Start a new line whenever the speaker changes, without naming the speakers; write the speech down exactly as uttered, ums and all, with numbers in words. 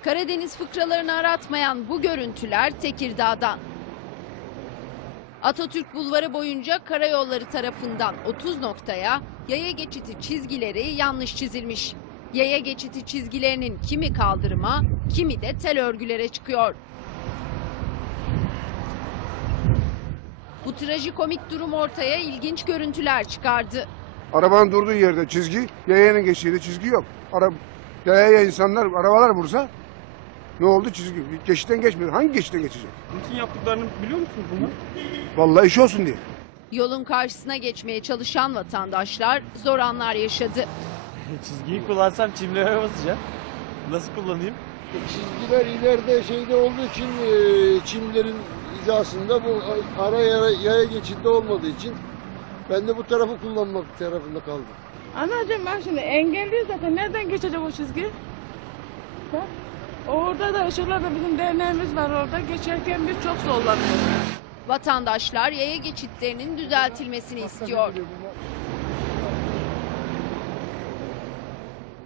Karadeniz fıkralarını aratmayan bu görüntüler Tekirdağ'dan. Atatürk Bulvarı boyunca karayolları tarafından otuz noktaya yaya geçiti çizgileri yanlış çizilmiş. Yaya geçiti çizgilerinin kimi kaldırıma, kimi de tel örgülere çıkıyor. Bu trajikomik durum ortaya ilginç görüntüler çıkardı.
Arabanın durduğu yerde çizgi, yayanın geçtiği çizgi yok. Ara, yayaya insanlar, arabalar vursa ne oldu çizgi? Geçitten geçmiyor. Hangi geçitten geçecek?
Niçin yaptıklarını biliyor musunuz bunlar?
Vallahi iş olsun diye.
Yolun karşısına geçmeye çalışan vatandaşlar zor anlar yaşadı.
Çizgiyi kullansam çimlere basacağım. Nasıl kullanayım?
Çizgiler ileride şeyde olduğu için e, çimlerin hizasında bu ara yaya, yaya geçidi olmadığı için ben de bu tarafı kullanmak tarafında kaldım.
Anacığım bak şimdi engelliyiz zaten. Nereden geçecek o çizgi? Bak. Orada da ışıklarda bizim derneğimiz var orada. Geçerken biz çok zorlanıyoruz.
Vatandaşlar yaya geçitlerinin düzeltilmesini istiyor.